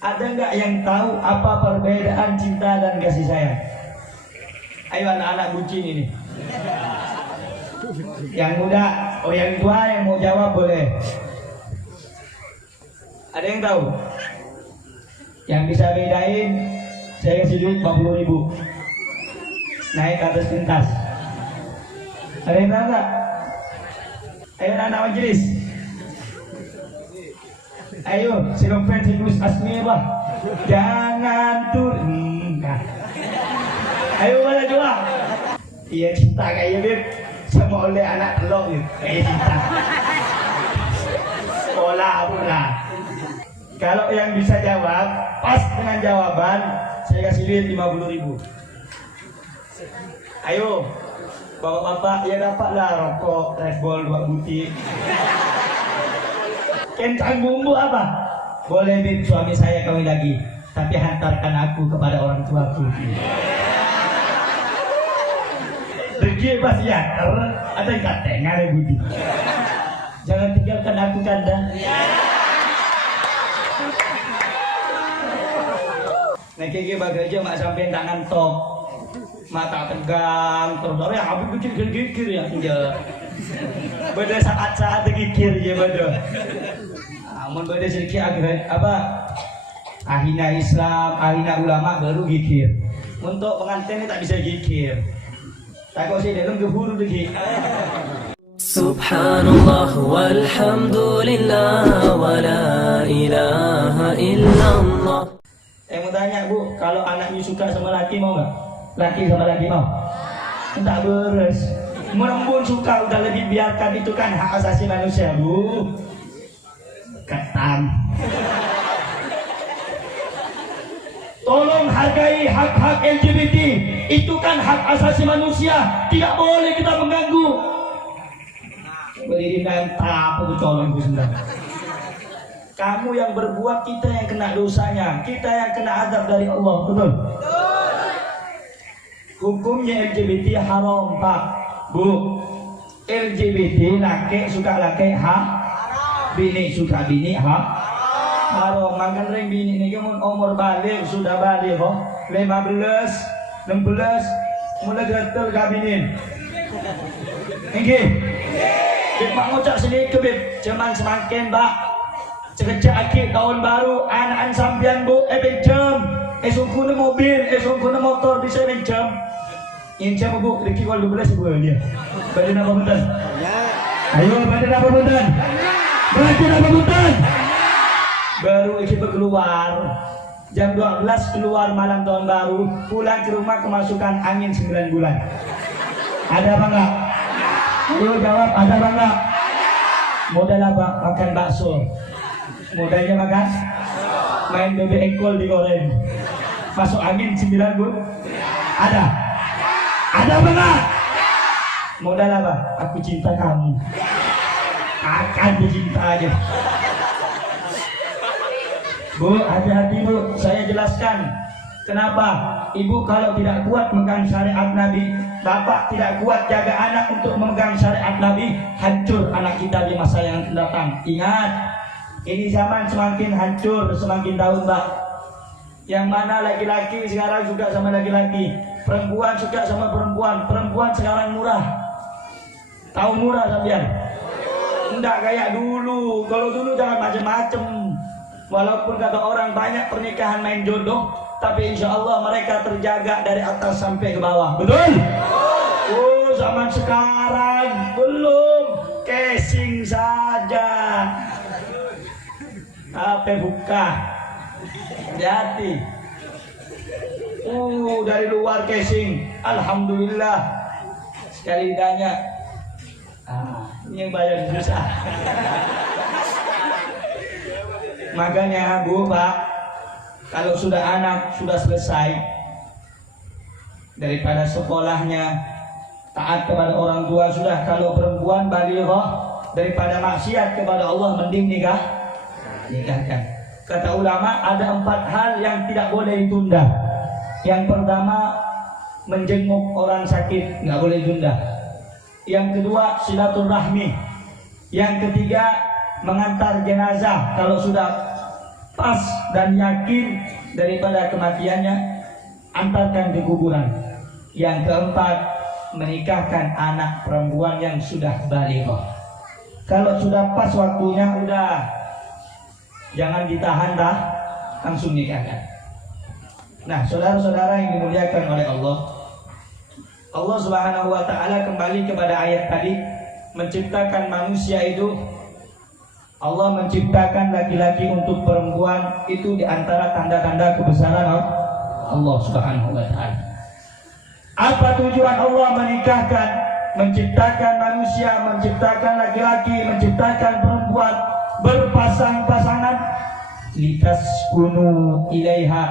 Ada nggak yang tahu apa perbedaan cinta dan kasih sayang? Ayo anak-anak bucin ini. Yang muda, yang tua yang mau jawab boleh. Ada yang tahu? Yang bisa bedain, saya kasih duit 40.000. Naik ke atas pintas. Ada yang tahu nggak? Ayo anak majelis. Ayo, silahkan tulis asmi apa? Jangan turun. Ayo mana coba? Iya cinta kayak Bib. Sama oleh anak telok ni. Kayak cinta. Sekolah pula. Kalau yang bisa jawab, pas dengan jawaban, saya kasih duit 50.000. Ayo, bapak-bapak ya dapatlah rokok Red Bull 2 butir. Kencang bumbu apa? Boleh Bib, suami saya kawin lagi, tapi hantarkan aku kepada orang tuaku. Pergi pas ya, ada yang katanya ada budi. Jangan tinggalkan aku kanda. Nah kayak bagaja mak sampai tangan top, mata tegang terus. Ya habis bikin gigir ya dia. Beda saat-saat gigir je beda. Amun beda sedikit agak apa? Ahina Islam, ahina ulama baru gigir. Untuk pengantin ini tak bisa gigir. Tak kau sih dalam keburu lagi. Subhanallah walhamdulillah wa la ilaha illallah. Mau tanya Bu, kalau anaknya suka sama laki mau nggak? Laki sama laki mau? Tak beres. Merembun suka udah lebih biarkan, itu kan hak asasi manusia Bu. Ketam. Tolong hargai hak-hak LGBT. Itu kan hak asasi manusia. Tidak boleh kita mengganggu. Berdiri nantap itu colong itu sendiri. Kamu yang berbuat, kita yang kena dosanya, kita yang kena azab dari Allah, betul? Hukumnya LGBT haram Pak, Bu. LGBT laki suka laki bini suka bini haram. Makan ring bini ini kamu umur balik sudah balik 15, 16 mulai gatel kabinin. Oke. Bib mak ngucap sedikit Bib, cuman semakin Pak. Sekejap akhir tahun baru, anak-anak sampian Bu, jam. Sungguhnya mobil, sungguhnya motor bisa jam. Yang jam Bu, Riki kalau 12 bulan dia. Badan apa betul? Ayo, badan apa betul? Badan apa betul? Baru kita keluar. Jam 12 keluar malam tahun baru, pulang ke rumah kemasukan angin 9 bulan. Ada apa enggak? Ayo jawab, ada apa enggak? Modal apa? Makan bakso. Modalnya makan main bebek ekol digoreng, masuk angin 9 Bu. Ada apa enggak? Modal apa? Aku cinta kamu, akan dicinta aja Bu. Hati-hati Bu, saya jelaskan kenapa. Ibu kalau tidak kuat memegang syariat Nabi, bapak tidak kuat jaga anak untuk memegang syariat Nabi, hancur anak kita di masa yang akan datang. Ingat, ini zaman semakin hancur, semakin tahun Pak. Yang mana laki-laki sekarang suka sama laki-laki, perempuan suka sama perempuan. Perempuan sekarang murah. Tahu murah sampean? Enggak kayak dulu. Kalau dulu jangan macam-macam. Walaupun kata orang banyak pernikahan main jodoh, tapi insya Allah mereka terjaga dari atas sampai ke bawah. Betul? Oh, zaman sekarang belum, casing saja. Apa buka? Hati. Dari luar casing. Alhamdulillah. Sekali ditanya, ini yang bayar susah. Makanya Bu, Pak, kalau sudah anak sudah selesai, daripada sekolahnya taat kepada orang tua sudah, kalau perempuan balighah daripada maksiat kepada Allah mending nikahkan. Kata ulama ada 4 hal yang tidak boleh ditunda. Yang pertama, menjenguk orang sakit, nggak boleh ditunda. Yang kedua, silaturahmi. Yang ketiga, mengantar jenazah kalau sudah pas dan yakin daripada kematiannya, antarkan ke kuburan. Yang keempat, menikahkan anak perempuan yang sudah balighah. Kalau sudah pas waktunya, udah jangan ditahan dah, langsung nikahkan. Nah, saudara-saudara yang dimuliakan oleh Allah, Allah Subhanahu wa taala kembali kepada ayat tadi, menciptakan manusia itu, Allah menciptakan laki-laki untuk perempuan, itu diantara tanda-tanda kebesaran Allah Subhanahu wa taala. Apa tujuan Allah menikahkan, menciptakan manusia, menciptakan laki-laki, menciptakan perempuan, berpasang-pasangan? Litaskunu ilaiha,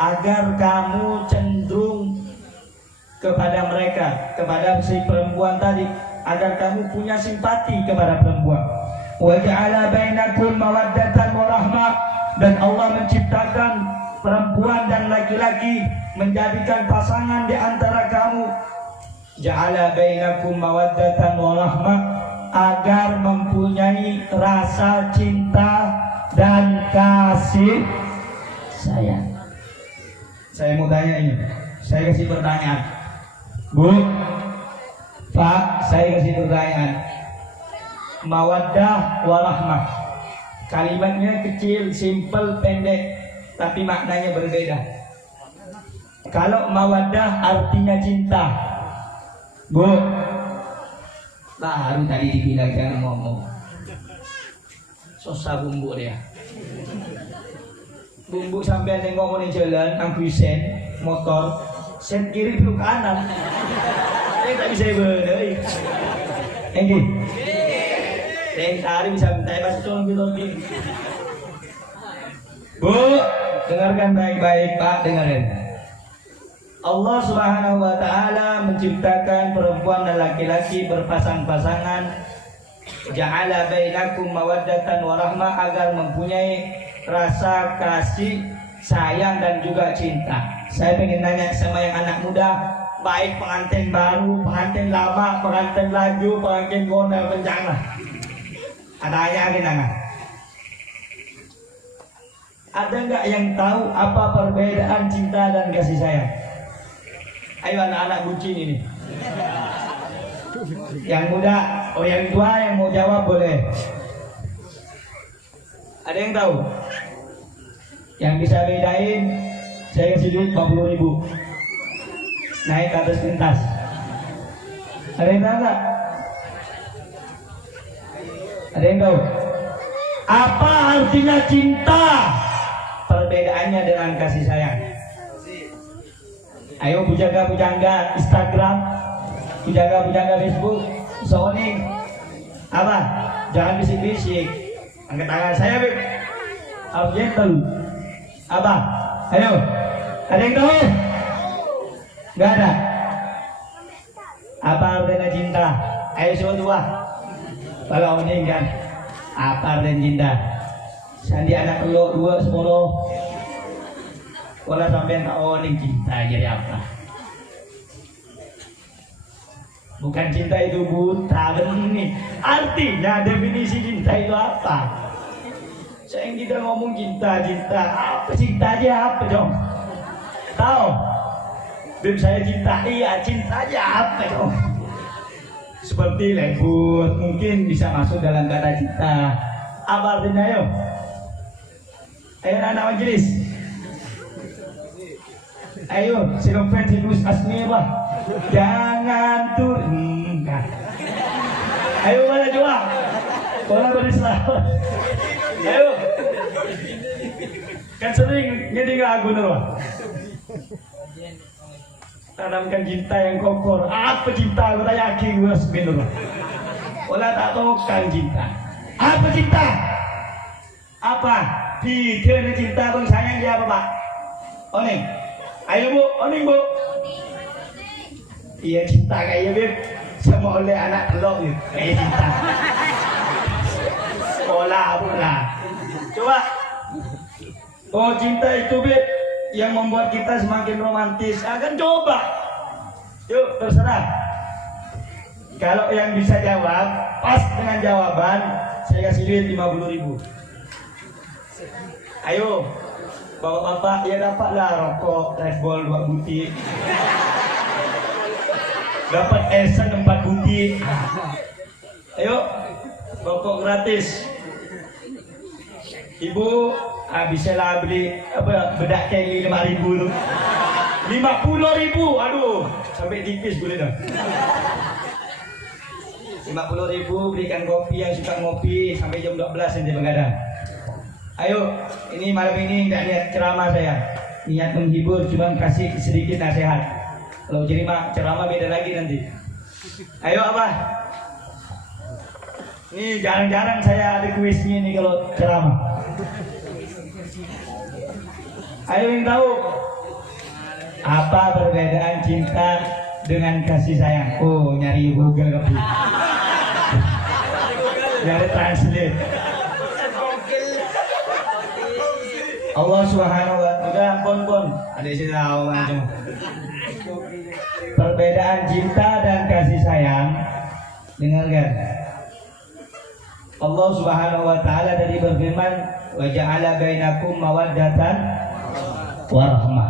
agar kamu cenderung kepada mereka, kepada si perempuan tadi, agar kamu punya simpati kepada perempuan. Wa ja'ala bainakum mawaddatan wa rahmah, dan Allah menciptakan perempuan dan laki-laki, menjadikan pasangan di antara kamu. Ja'ala bainakum mawaddatan wa rahmah, agar mempunyai rasa cinta dan kasih sayang. Saya mau tanya ini, saya kasih pertanyaan. Bu, Pak, saya kasih pertanyaan. Mawaddah warahmah, kalimatnya kecil, simple, pendek, tapi maknanya berbeda. Kalau mawaddah artinya cinta, Bu, baru tadi dibilang jangan ngomong. Susah bumbu dia. Bumbu sampai ada ngomong di jalan, angku sen, motor, sen kiri belum kanan. Saya tak bisa bener. Ini. Saya tadi bisa minta bahasa tolong gitu. Bu, dengarkan baik-baik, Pak, dengarin. Allah Subhanahu wa taala menciptakan perempuan dan laki-laki berpasang-pasangan. Ja'ala bainakum mawaddatan wa rahmah, agar mempunyai rasa kasih, sayang dan juga cinta. Saya pengen nanya sama yang anak muda, baik pengantin baru, pengantin lama, pengantin laju, pengantin gondal bencana. Ada ayah nggak? Ada nggak yang tahu apa perbedaan cinta dan kasih sayang? Ayo anak-anak bucin ini. Yang muda, yang tua yang mau jawab boleh. Ada yang tahu? Yang bisa bedain, saya kasih duit 40.000. Naik ke atas pentas. Ada yang tahu nggak? Ada yang tahu? Apa artinya cinta? Perbedaannya dengan kasih sayang. Ayo bujangga-bujangga Instagram, bujangga-bujangga Facebook, Sony, apa? Jangan bisik-bisik. Angkat tangan saya, Beb. Harus gentle. Apa? Ayo. Ada yang tahu? Gak ada. Apa artinya cinta? Ayo semua tua. Kalau ini kan apa artinya cinta? Sandi anak lo 2 10. Kalau sampai tak oning cinta jadi apa? Bukan cinta itu buta benih. Artinya definisi cinta itu apa? Saya yang kita ngomong cinta, apa cinta aja apa dong? Tahu? Beb saya cinta, iya cinta aja apa dong? Seperti lembut, mungkin bisa masuk dalam kata cinta. Apa artinya ayo? Ayo anak majelis. Ayo, silahkan Gus Asmira. Jangan turun. Ayo mana coba? Bola berislam. Ayo. Kan sering nyeding lagu nih. Tanamkan cinta yang kokoh. Apa cinta? Kita yakin gue sebenarnya. Bola tak tahu kan cinta. Apa cinta? Apa? Pikir cinta bang sayang dia apa pak? Oning. Ayo bu, oning bu. Iya cinta kayak Beb, sama oleh anak telok nih, kayak cinta. Sekolah pula. Coba. Oh cinta itu Beb, yang membuat kita semakin romantis. Akan coba. Yuk terserah. Kalau yang bisa jawab, pas dengan jawaban, saya kasih duit 50.000. Ayo, bapak-bapak ya dapatlah rokok Red Bull 2 butir. Dapat esen 4 butir. Ayo, rokok gratis. Ibu, bisa lah beli bedak Kelly 5.000 tu. 50.000, aduh, sampai tipis boleh dah. 50.000 belikan kopi yang suka ngopi sampai jam 12 nanti begadang. Ayo, ini malam ini tidak niat ceramah saya, niat menghibur, cuma kasih sedikit nasihat. Kalau ceramah beda lagi nanti. Ayo Abah, ini jarang-jarang saya ada kuisnya nih kalau ceramah. Ayo yang tahu apa perbedaan cinta dengan kasih sayang? Oh, nyari Google kopi. Nyari translate. Allah Subhanahu wa ta'ala pon. Ada sih tahu macam. Perbedaan cinta dan kasih sayang. Dengarkan. Allah Subhanahu wa ta'ala tadi berfirman, "Wa ja'ala bainakum mawaddatan wa rahmah."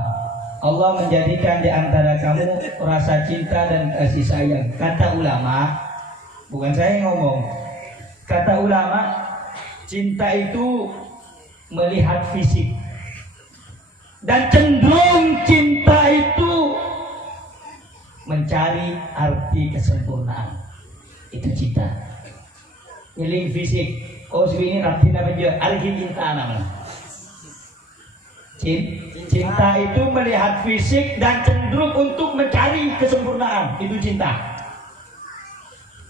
Allah menjadikan di antara kamu rasa cinta dan kasih sayang. Kata ulama, bukan saya yang ngomong. Kata ulama, cinta itu melihat fisik. Dan cenderung cinta itu mencari arti kesempurnaan. Itu cinta. Milik fisik. Oh, ini arti namanya arti cinta namanya. Cinta itu melihat fisik dan cenderung untuk mencari kesempurnaan. Itu cinta.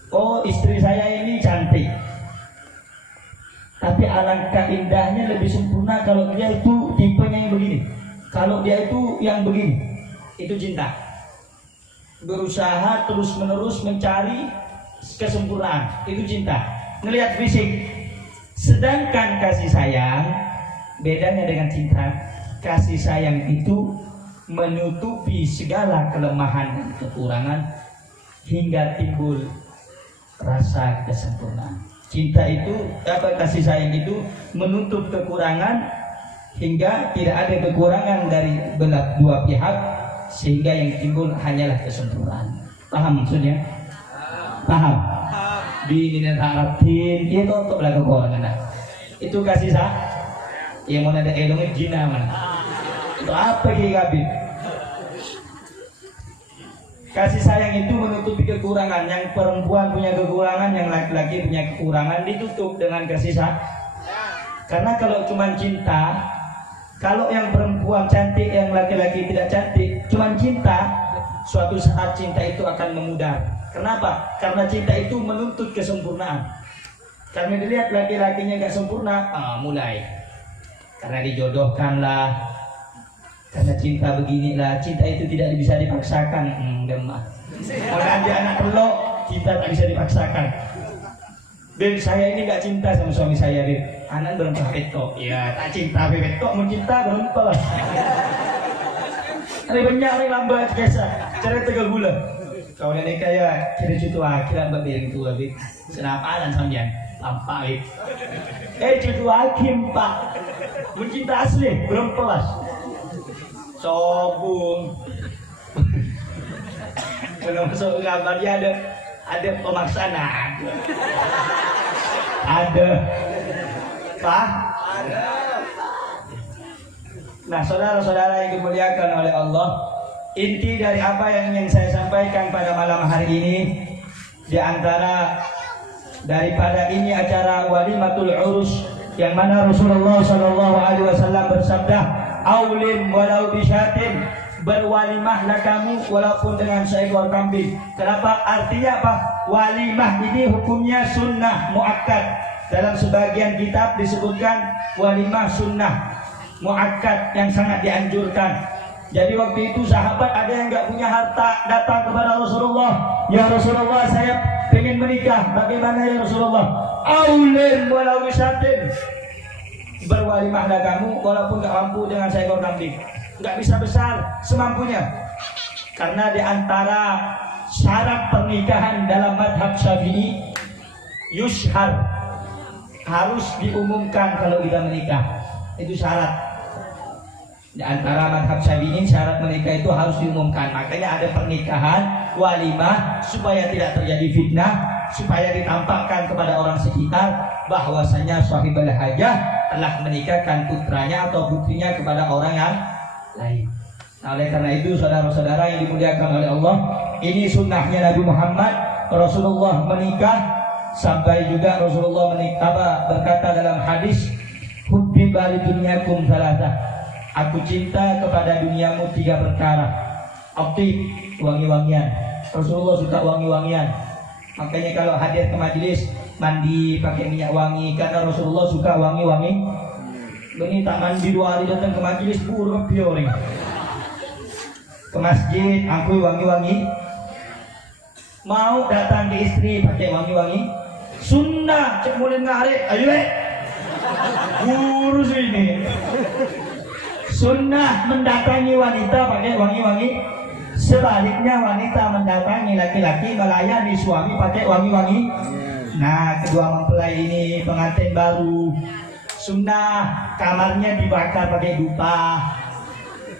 Oh, istri saya ini cantik, tapi alangkah indahnya lebih sempurna kalau dia itu tipenya yang begini, kalau dia itu yang begini. Itu cinta. Berusaha terus menerus mencari kesempurnaan. Itu cinta. Ngelihat fisik. Sedangkan kasih sayang, bedanya dengan cinta, kasih sayang itu menutupi segala kelemahan dan kekurangan hingga timbul rasa kesempurnaan. Cinta itu, kasih sayang itu menutup kekurangan hingga tidak ada kekurangan dari belah dua pihak, sehingga yang timbul hanyalah kesempurnaan. Paham maksudnya? Paham? Bini dan Arabin, itu untuk lagu kekurangan. Itu kasih sayang. Yang mana ada elongnya jina mana? Itu apa kira-kira? Kasih sayang itu menutupi kekurangan. Yang perempuan punya kekurangan, yang laki-laki punya kekurangan, ditutup dengan kasih sayang. Karena kalau cuma cinta, kalau yang perempuan cantik, yang laki-laki tidak cantik, cuma cinta, suatu saat cinta itu akan memudar. Kenapa? Karena cinta itu menuntut kesempurnaan. Karena dilihat laki-lakinya nggak sempurna, mulai. Karena dijodohkan lah, karena cinta beginilah. Cinta itu tidak bisa dipaksakan. Demah. Kalau ada anak pelok, cinta tak bisa dipaksakan. Ben, saya ini nggak cinta sama suami saya, Ben. Anak berempat petok. Ya, tak cinta petok, mau cinta berempat lah. Ada banyak orang lambat biasa. Cara tegak gula. Kau nenek kaya kira cutu akhir mbak bilang tua, Ben. Senapalan sampean, tampak. Cutu hakim pak. Mencinta asli, berempat. Sobung. Kalau masuk gambar dia ada pemaksaan. Ada. Pak? Ada. Nah, saudara-saudara yang dimuliakan oleh Allah, inti dari apa yang ingin saya sampaikan pada malam hari ini, di antara daripada ini acara walimatul urus, yang mana Rasulullah SAW bersabda, "Aulim walau bisyatin," berwalimahlah kamu walaupun dengan seekor kambing. Kenapa? Artinya apa? Walimah ini hukumnya sunnah muakkad. Dalam sebagian kitab disebutkan walimah sunnah muakkad yang sangat dianjurkan. Jadi waktu itu sahabat ada yang nggak punya harta, datang kepada Rasulullah, "Ya Rasulullah, saya ingin menikah. Bagaimana ya Rasulullah?" "Aulim walau bisyatin." Berwalimahlah kamu walaupun nggak mampu dengan seekor kambing. Nggak bisa besar, semampunya. Karena di antara syarat pernikahan dalam madhab Syafi'i, yushhar, harus diumumkan kalau kita menikah. Itu syarat. Di antara madhab Syafi'i syarat menikah itu harus diumumkan. Makanya ada pernikahan walimah supaya tidak terjadi fitnah, supaya ditampakkan kepada orang sekitar bahwasanya sahibul hajah telah menikahkan putranya atau putrinya kepada orang yang lain. Nah, oleh karena itu saudara-saudara yang dimuliakan oleh Allah, ini sunnahnya Nabi Muhammad. Rasulullah menikah sampai juga Rasulullah menikah berkata dalam hadis, hubbiba li dunyakum salatah. Aku cinta kepada duniamu 3 perkara. Optik, wangi-wangian. Rasulullah suka wangi-wangian. Makanya kalau hadir ke majelis mandi pakai minyak wangi karena Rasulullah suka wangi-wangi. Ini tak mandi 2 hari datang ke majelis buruk pioring. Ke masjid aku wangi-wangi. Mau datang ke istri pakai wangi-wangi. Sunnah cek mulai ngarik. Ayo urus ini. Sunnah mendatangi wanita pakai wangi-wangi. Sebaliknya wanita mendatangi laki-laki melayani suami pakai wangi-wangi. Nah, kedua mempelai ini pengantin baru. Sunnah kamarnya dibakar pakai dupa.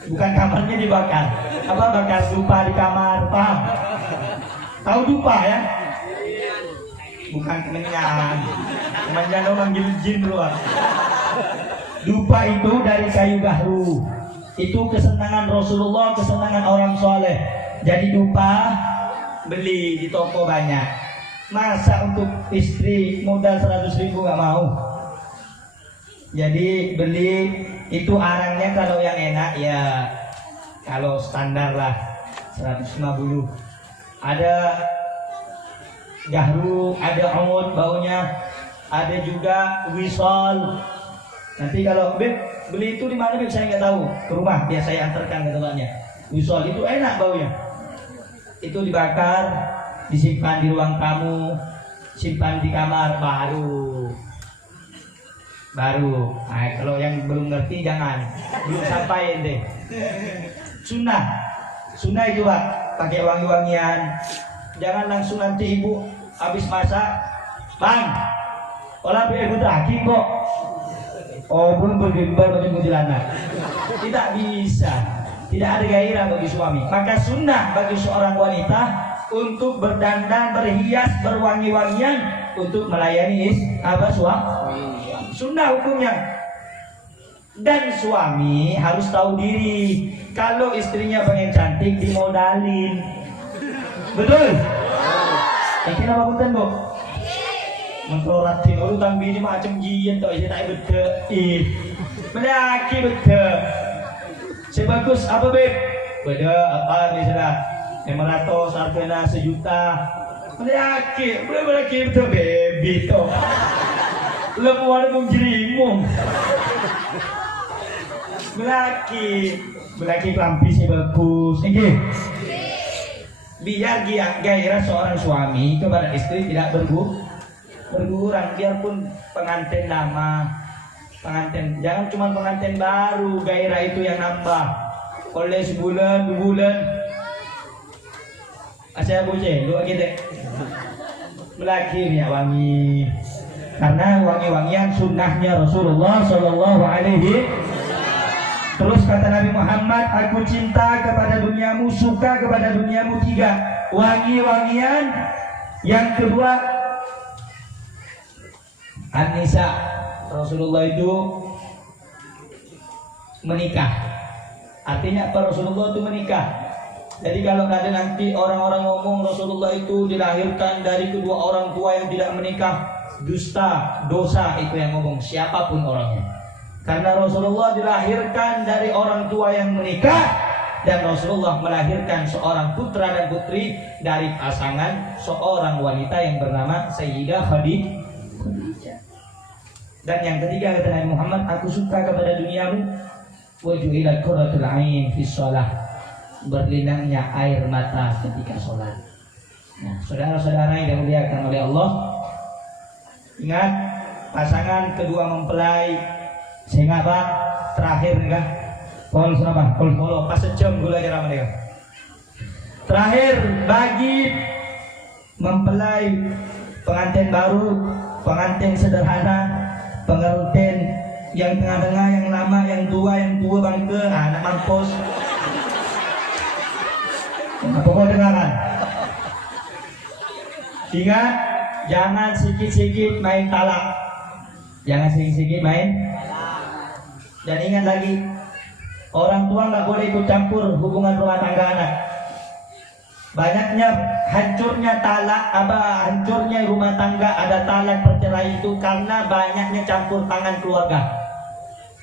Bukan kamarnya dibakar. Apa bakar dupa di kamar, paham? Tahu dupa ya? Bukan kemenyan. Kemenyan lo manggil jin luar. Dupa itu dari kayu gahru. Itu kesenangan Rasulullah, kesenangan orang soleh. Jadi dupa beli di toko banyak. Masa untuk istri modal 100.000 nggak mau. Jadi beli itu arangnya kalau yang enak ya, kalau standar lah 150. Ada gahru, ada oud baunya, ada juga wisol. Nanti kalau Beb beli itu di mana Beb saya nggak tahu. Ke rumah biar saya antarkan ke tempatnya. Wisol itu enak baunya. Itu dibakar, disimpan di ruang tamu, simpan di kamar baru. Nah, kalau yang belum ngerti jangan, belum sampai deh. Sunnah itu Pak, pakai wangi-wangian. Jangan langsung nanti ibu habis masak, bang, olah ibu terakhir kok. Oh, belum bergembar baju kuntilanak. Tidak bisa. Tidak ada gairah bagi suami. Maka sunnah bagi seorang wanita untuk berdandan, berhias, berwangi-wangian untuk melayani suami. Sunnah hukumnya. Dan suami harus tahu diri. Kalau istrinya pengen cantik dimodalin. Betul? Ini apa punten, Bu? Mengkloratin urutang bini macam jian tak isi tak betul. Melaki betul. Sebagus apa Beb? Beda apa ni sudah? 500 harganya 1 juta. Melaki, boleh melaki betul baby tu. Lemuan menjerimung. Melaki kelampis bagus. Okey. Biar gairah seorang suami kepada istri tidak berkurang, biarpun pengantin lama, jangan cuma pengantin baru gairah itu yang nambah. Oleh sebulan 2 bulan saya boceh lu gitu melaki minyak wangi, karena wangi-wangian sunnahnya Rasulullah Shallallahu Alaihi. Terus kata Nabi Muhammad, aku cinta kepada duniamu, suka kepada duniamu 3, wangi-wangian. Yang kedua An-Nisa. Rasulullah itu menikah. Artinya apa? Rasulullah itu menikah. Jadi kalau ada nanti orang-orang ngomong Rasulullah itu dilahirkan dari kedua orang tua yang tidak menikah, dusta, dosa itu yang ngomong siapapun orangnya. Karena Rasulullah dilahirkan dari orang tua yang menikah, dan Rasulullah melahirkan seorang putra dan putri dari pasangan seorang wanita yang bernama Sayyidah Khadijah. Dan yang ketiga kata Nabi Muhammad, aku suka kepada duniamu, wa ju'ilat qurratul 'ain fi shalah, berlinangnya air mata ketika sholat. Nah, saudara-saudara yang dimuliakan oleh Allah, ingat pasangan kedua mempelai. Sehingga Pak terakhir kan kol apa? Kol pas sejam gula cara mereka. Terakhir bagi mempelai pengantin baru, pengantin sederhana, pengantin Yang tengah-tengah, yang lama, yang tua bangke, anak mampus. Apa kau dengarkan? Ingat, jangan sikit-sikit main talak. Jangan sikit-sikit main. Dan ingat lagi, orang tua nggak boleh ikut campur hubungan rumah tangga anak. Banyaknya hancurnya hancurnya rumah tangga, ada talak perceraian itu karena banyaknya campur tangan keluarga.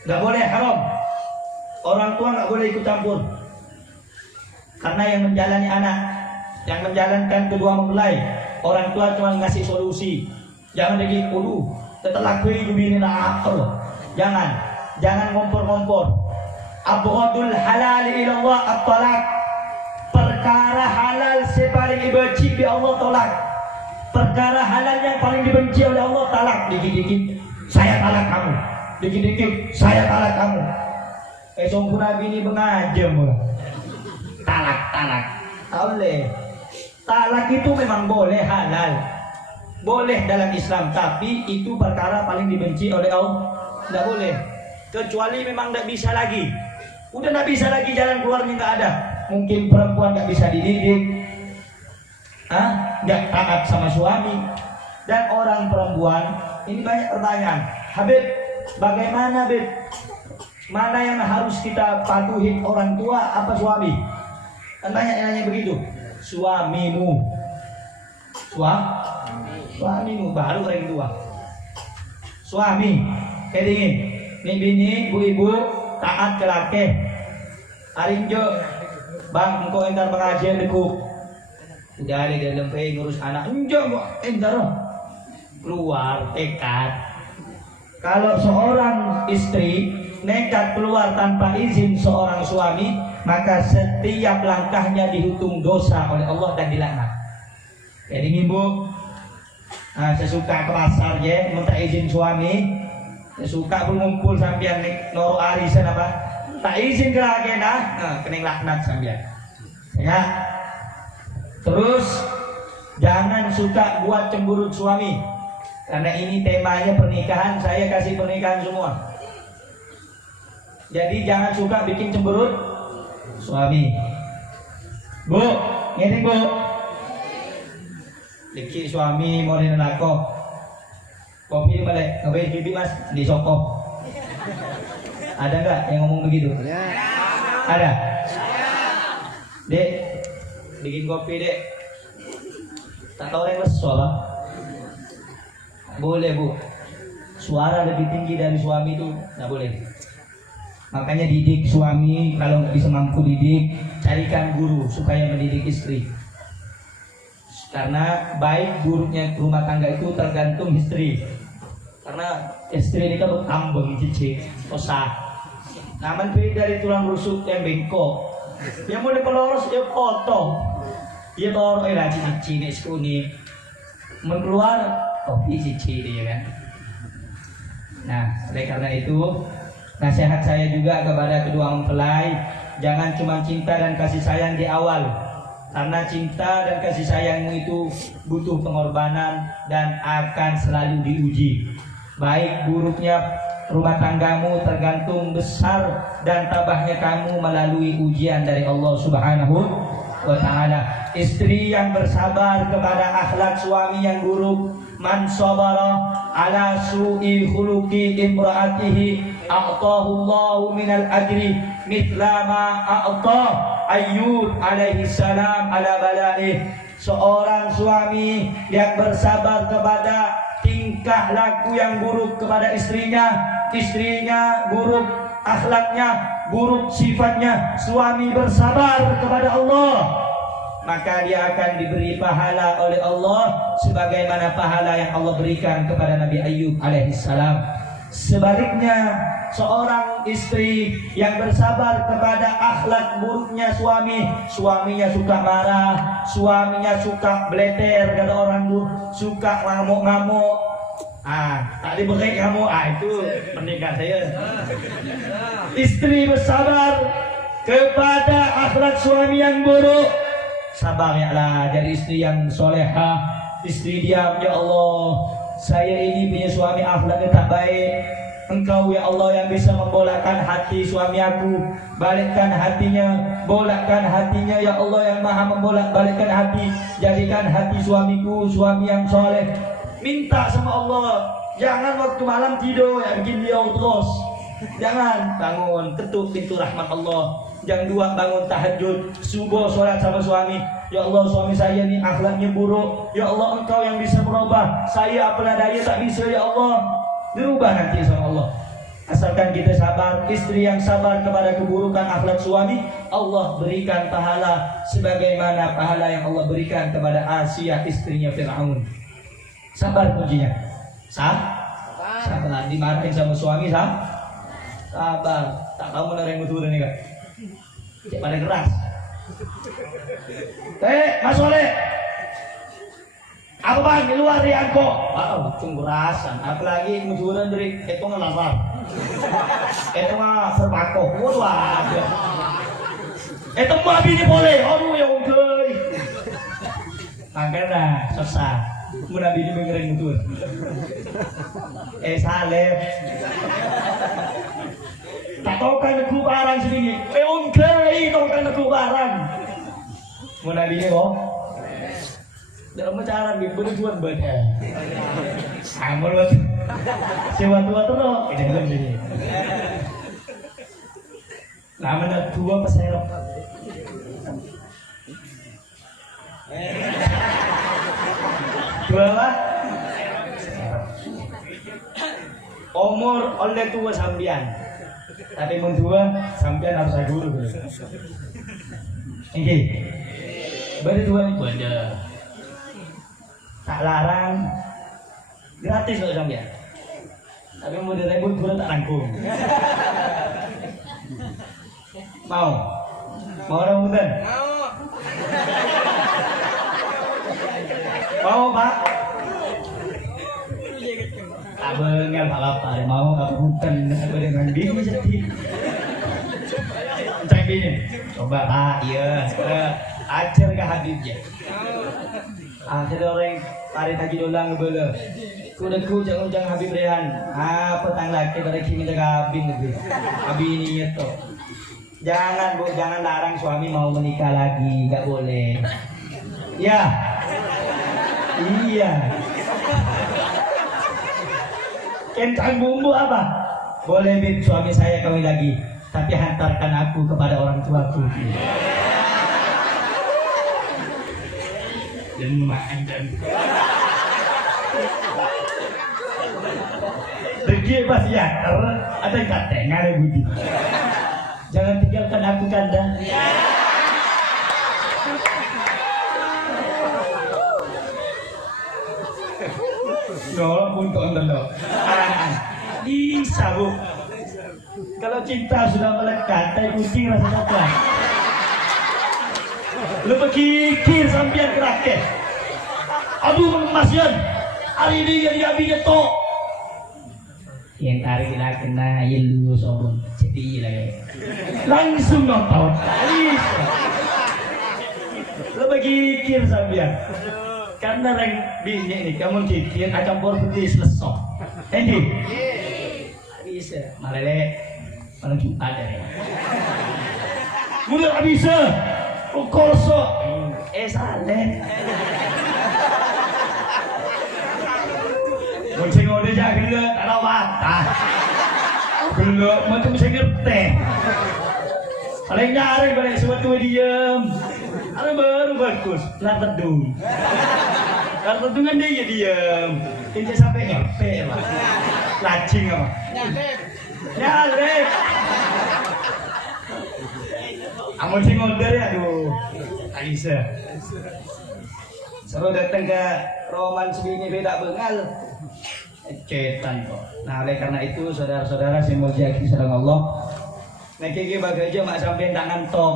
Nggak boleh, haram. Orang tua nggak boleh ikut campur. Karena yang menjalani anak, yang menjalankan kedua mempelai, orang tua cuma ngasih solusi. Jangan lagi setelah kui ini apa? Jangan ngompor-ngompor. Abghadul halal ila Allah at-talaq. Perkara halal sepaling dibenci di Allah tolak. Perkara halal yang paling dibenci oleh Allah talak. Dikit-dikit saya talak kamu. Dikit-dikit saya talak kamu. Songku Nabi ini mengajem. Talak. Boleh. Talak itu memang boleh, halal. Boleh dalam Islam, tapi itu perkara paling dibenci oleh Allah. Tidak boleh. Kecuali memang tidak bisa lagi. Udah tidak bisa lagi, jalan keluarnya nggak ada. Mungkin perempuan nggak bisa dididik, nggak taat sama suami. Dan orang perempuan ini banyak pertanyaan. Habib, bagaimana Habib? Mana yang harus kita patuhi, orang tua apa suami? Kan banyak yang nanya begitu. Suamimu baru orang tua. Suami kedingin nih bini ibu taat ke laki. Arinjo bang engkau entar pengajian deku. Udah ada dalam ngurus anak. Enjo entar keluar tekad. Kalau seorang istri nekat keluar tanpa izin seorang suami, maka setiap langkahnya dihitung dosa oleh Allah dan dilaknat. Jadi ibu, saya suka ke pasar ya, minta izin suami. Saya suka berkumpul sambian noro arisan apa? Tak izin ke lagi kena laknat sambian. Ya. Terus jangan suka buat cemburut suami. Karena ini temanya pernikahan, saya kasih pernikahan semua. Jadi jangan suka bikin cemberut suami. Bu, ini bu. Diki suami mau dinelako. Kopi balik, kopi bibi mas di sokop. Ada nggak yang ngomong begitu? Ada. Dek, bikin kopi dek. Tak tahu yang lesu apa? Boleh bu. Suara lebih tinggi dari suami itu nggak boleh. Makanya didik suami, kalau nggak bisa mampu didik, carikan guru supaya mendidik istri. Karena baik buruknya rumah tangga itu tergantung istri. Karena istri ini kan bertambang cicik, osah. Namun dari tulang rusuk yang bengkok, yang mau dipeloros dia potong. Dia taruh lagi cicik sekuni, mengeluar kopi cicik dia kan. Nah, oleh karena itu nasihat saya juga kepada kedua mempelai, jangan cuma cinta dan kasih sayang di awal. Karena cinta dan kasih sayangmu itu butuh pengorbanan dan akan selalu diuji. Baik buruknya rumah tanggamu tergantung besar dan tabahnya kamu melalui ujian dari Allah Subhanahu wa ta'ala. Istri yang bersabar kepada akhlak suami yang buruk, man sabara ala su'i khuluqi imra'atihi a'tahu Allahu minal ajri mithla ma a'ta Ayyub alaihi salam ala bala'ih. Seorang suami yang bersabar kepada tingkah laku yang buruk kepada istrinya buruk akhlaknya, buruk sifatnya, suami bersabar kepada Allah, maka dia akan diberi pahala oleh Allah sebagaimana pahala yang Allah berikan kepada Nabi Ayyub alaihi salam. Sebaliknya, seorang istri yang bersabar kepada akhlak buruknya suaminya suka marah, suaminya suka bleter, kata orang tuh, suka ngamuk-ngamuk. Tadi bekai kamu, itu pernikahan saya. Istri bersabar kepada akhlak suami yang buruk, sabar ya lah, jadi istri yang solehah, istri diam, ya Allah, saya ini punya suami akhlaknya tak baik, Engkau ya Allah yang bisa membolakkan hati suami aku, balikkan hatinya, bolakkan hatinya ya Allah yang maha membolak-balikkan hati, jadikan hati suamiku suami yang soleh. Minta sama Allah, jangan waktu malam tidur ya bikin dia terus. Jangan bangun ketuk pintu rahmat Allah. Yang dua bangun tahajud, subuh sholat sama suami. Ya Allah suami saya ini akhlaknya buruk. Ya Allah engkau yang bisa merubah. Saya apalah daya tak bisa ya Allah. Dirubah nanti sama Allah. Asalkan kita sabar, istri yang sabar kepada keburukan akhlak suami, Allah berikan pahala sebagaimana pahala yang Allah berikan kepada Asia istrinya Fir'aun. Sabar kuncinya. Sabar. Dimarahin sama suami sabar. Tak kamu nereng betul ini kan? Cek pada keras. Mas Soleh. Apa bang di luar di angkot? Wow, cungkurasan. Apalagi mujuran dari itu ngelasar. Itu nggak berbako. Waduh. Itu babi ini boleh. Aduh ya udah. Makanya susah. Mudah bini mengereng mutur. Saleh. Tak tahu kan aku barang sendiri. Ongkei tahu kan aku barang. Mudah bini kok. Dalam pacaran gitu berjuang banyak. Amor buat sewa tua tuh ini belum jadi. Lama dah tua pas serap. Tua lah. Umur oleh tua sambian. Tapi mun tua sambian harus saya guru. Ini. Baru tua ni pada. Tak larang gratis loh sampean. Tapi mau direbut gua tak rangkum. Mau orang bukan? Mau Pak? Abang nggak apa-apa, mau apa bukan? Aku dengan bini sedih. Cek bini, coba Pak, iya, ajar ke Habibnya. Ada orang tarik lagi dolang ngebela. Kudaku jangan Habib Rehan. Petang lagi pada kimi dah kabin gitu. Habib ini itu. Jangan bu, jangan larang suami mau menikah lagi, nggak boleh. Ya, iya. Kencang bumbu apa? Boleh Bib, suami saya kawin lagi, tapi hantarkan aku kepada orang tuaku. Lemah dan pergi pasti ya, ada katanya ada budi. Jangan tinggalkan aku kanda. No, untuk anda bisa bu. Kalau cinta sudah melekat, tai kucing rasanya apa? Lu berkikir sambian kerakeh. Aduh mengemaskan. Hari ini yang diambilnya tok. Yang tarik kita kena ilu sobong. Sedih lagi. Langsung nonton. Lu berkikir sambian. Karena reng bini ini kamu kikir campur putih selesok. Endi. Bisa. Malele. Malah kita ada. Mulai bisa. Kosok. Saleh. Muncing udah jadi le, tak ada mata. Belum, macam saya ngerti. Paling nyari balik suatu diem. Ada baru bagus, lar tedung. Lar tedungan dia diem. Ini sampai ngerti lah. Lacing apa? Nyalek. Amun sing order ya, aduh. Alisa. Seru datang ke Roman sebini beda bengal. Cetan kok. Nah, oleh karena itu saudara-saudara saya muliakan sareng Allah. Nek iki bagaja mak sampean tak ngantok.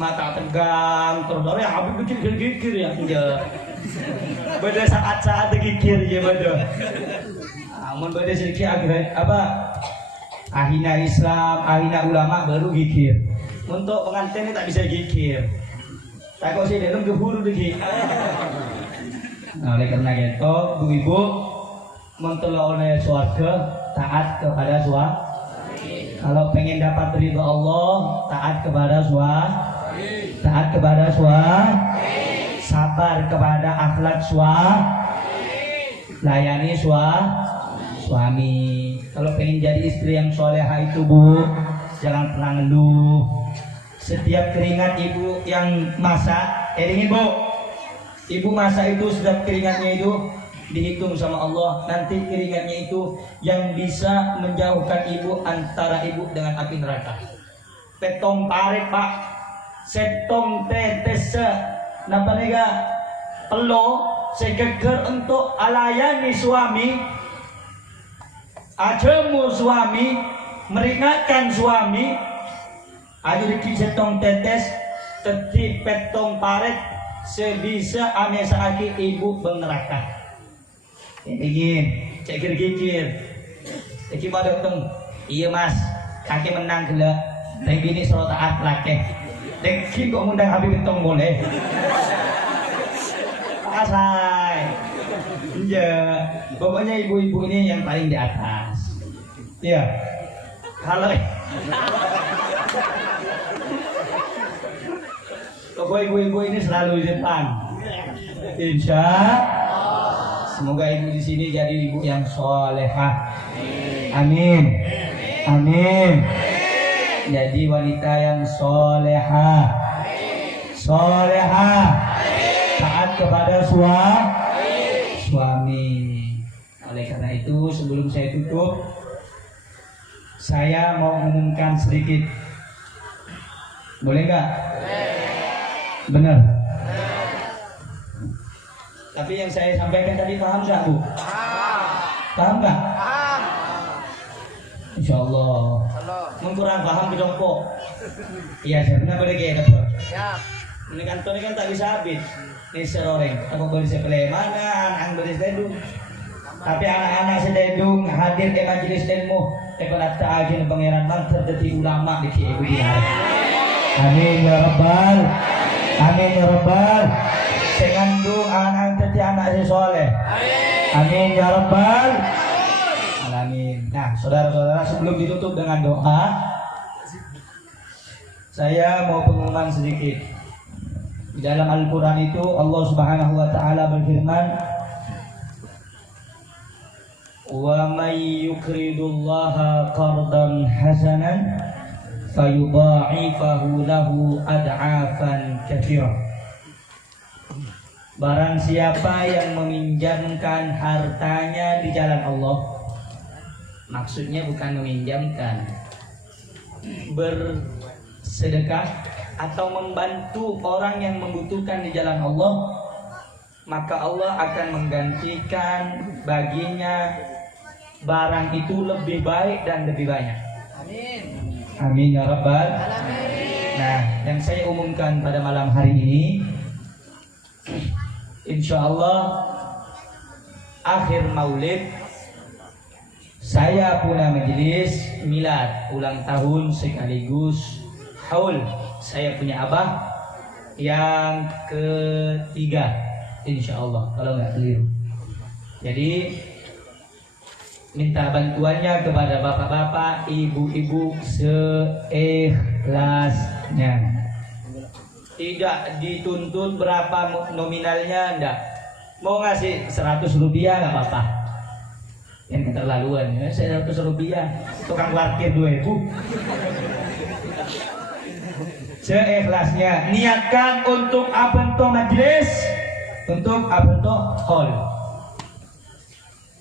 Mata tegang terus ya habis gigir ya. Iya. Beda saat-saat gigir ya beda. Amun beda sedikit agak apa? Ahina Islam, ahina ulama baru gigir. Untuk pengantin ini tak bisa gigir. Tak kok sih dalam keburu lagi. Nah, oleh karena itu, ibu-ibu mentelah oleh suarga taat kepada suami. Kalau pengen dapat ridho Allah, taat kepada suami. Taat kepada suami. Sabar kepada akhlak suami. Layani suami. Kalau pengen jadi istri yang soleha itu Bu, jangan pernah ngeluh. Setiap keringat ibu yang masak, ini Bu, ibu masak itu setiap keringatnya itu dihitung sama Allah. Nanti keringatnya itu yang bisa menjauhkan ibu antara ibu dengan api neraka. Petong parit Pak, setong tetes napa nega pelo segeger untuk alayani suami, ajemu suami, meringatkan suami. Ayo diki setong tetes teti petong parit sebisa amesa aki ibu berneraka. Ingin cek gigir iki mau dateng iya Mas kaki menang gila tapi bini suruh taat laki deki kok ngundang Habib Entong boleh asai iya pokoknya ibu-ibu ini yang paling di atas iya kalau pokoknya ibu-ibu ini selalu di depan insya semoga ibu di sini jadi ibu yang solehah. Amin. Amin. Jadi wanita yang solehah. Solehah. Taat kepada suami. Oleh karena itu sebelum saya tutup, saya mau mengumumkan sedikit. Boleh nggak? Benar. Tapi yang saya sampaikan tadi paham nggak Bu? Paham nggak? Paham. Insya Allah. Kurang paham kedongko. Iya, sebenarnya boleh gaya dapat. Ya. Ini kantor ini kan tak bisa habis. Ini seroreng. Aku boleh sepele mana? Anak boleh sedung. Tapi anak-anak sedung hadir di majelis ilmu. Penata agin pangeran bang terjadi ulama di ibu dia. Amin ya Rabbal. Amin ya Rabbal. Sengandung anak jadi anak si soleh. Amin ya Rabbal alamin. Nah saudara-saudara sebelum ditutup dengan doa, saya mau pengumuman sedikit. Di dalam Al-Quran itu Allah Subhanahu Wa Taala berfirman, wa may yuqridullaha qardan hasanan fayudha'ifahu lahu ad'afan katsirah. Barang siapa yang meminjamkan hartanya di jalan Allah, maksudnya bukan meminjamkan, bersedekah atau membantu orang yang membutuhkan di jalan Allah, maka Allah akan menggantikan baginya barang itu lebih baik dan lebih banyak. Amin. Amin ya Rabbal. Nah, yang saya umumkan pada malam hari ini, insya Allah akhir maulid saya punya majelis milad ulang tahun sekaligus haul. Saya punya abah yang ketiga insya Allah kalau nggak keliru. Jadi minta bantuannya kepada bapak-bapak, ibu-ibu seikhlasnya. Tidak dituntut berapa nominalnya, enggak. Mau ngasih 100 rupiah nggak apa-apa. Yang keterlaluan ya, 100 rupiah. Tukang parkir 2000. Seikhlasnya. Niatkan untuk abento majelis, untuk abento hall.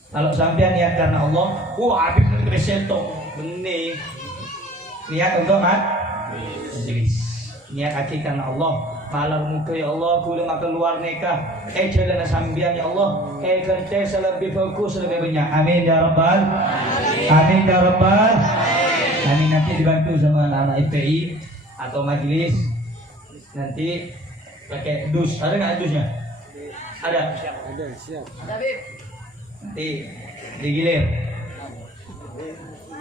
Kalau sampean niat karena Allah, habis beseto, benih. Niat untuk majelis. Niat hati karena Allah, malar muka ya Allah, boleh makan luar nikah, jalan sambian ya Allah, kente lebih bagus lebih banyak. Amin ya Rabbal. Amin ya Rabbal. Amin. Nanti dibantu sama anak-anak FPI atau majelis, nanti pakai dus. Ada nggak dusnya? Ada. Siap. Nanti digilir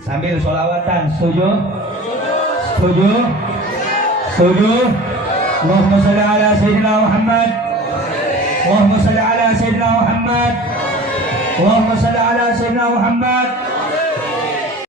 sambil sholawatan. Setuju? Setuju? Setuju? Allahumma salli ala Sayyidina Muhammad. Allahumma salli ala Sayyidina Muhammad. Allahumma salli ala Sayyidina Muhammad.